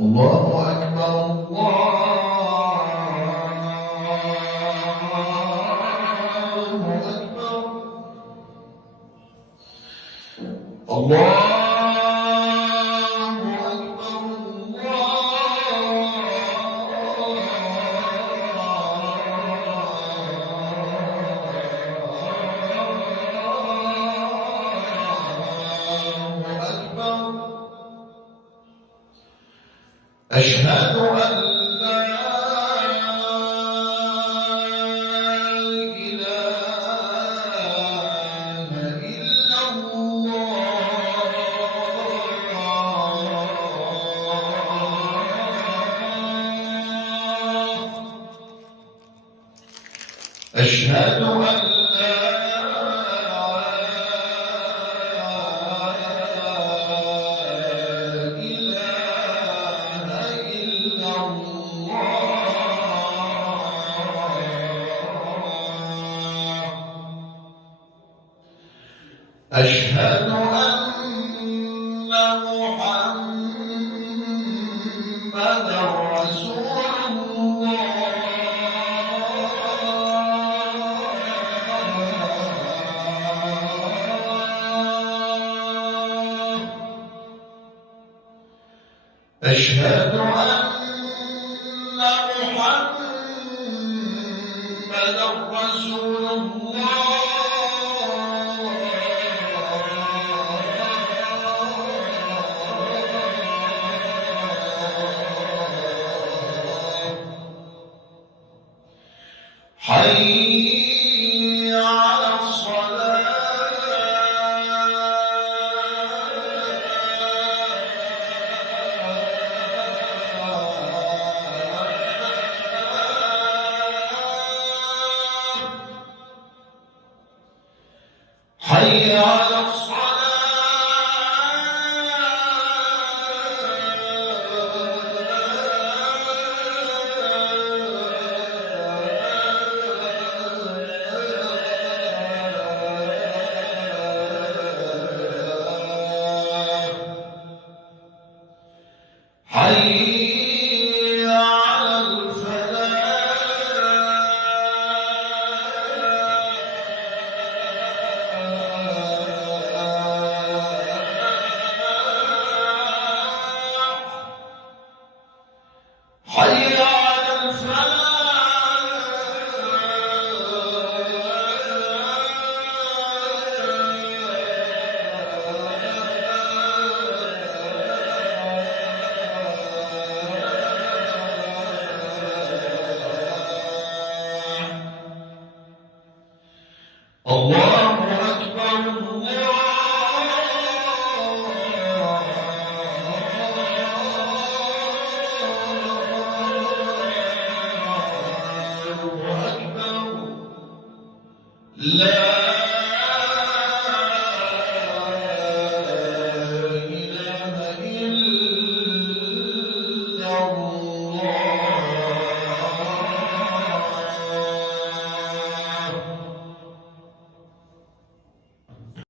الله أكبر الله أكبر الله أشهد أن لا إله إلا الله أشهد أن لا أشهد أن محمدًا رسول الله أشهد أن محمدًا رسول الله حي على الصلاة حي على حي على الفلاح حي على الله أكبر الله أكبر لا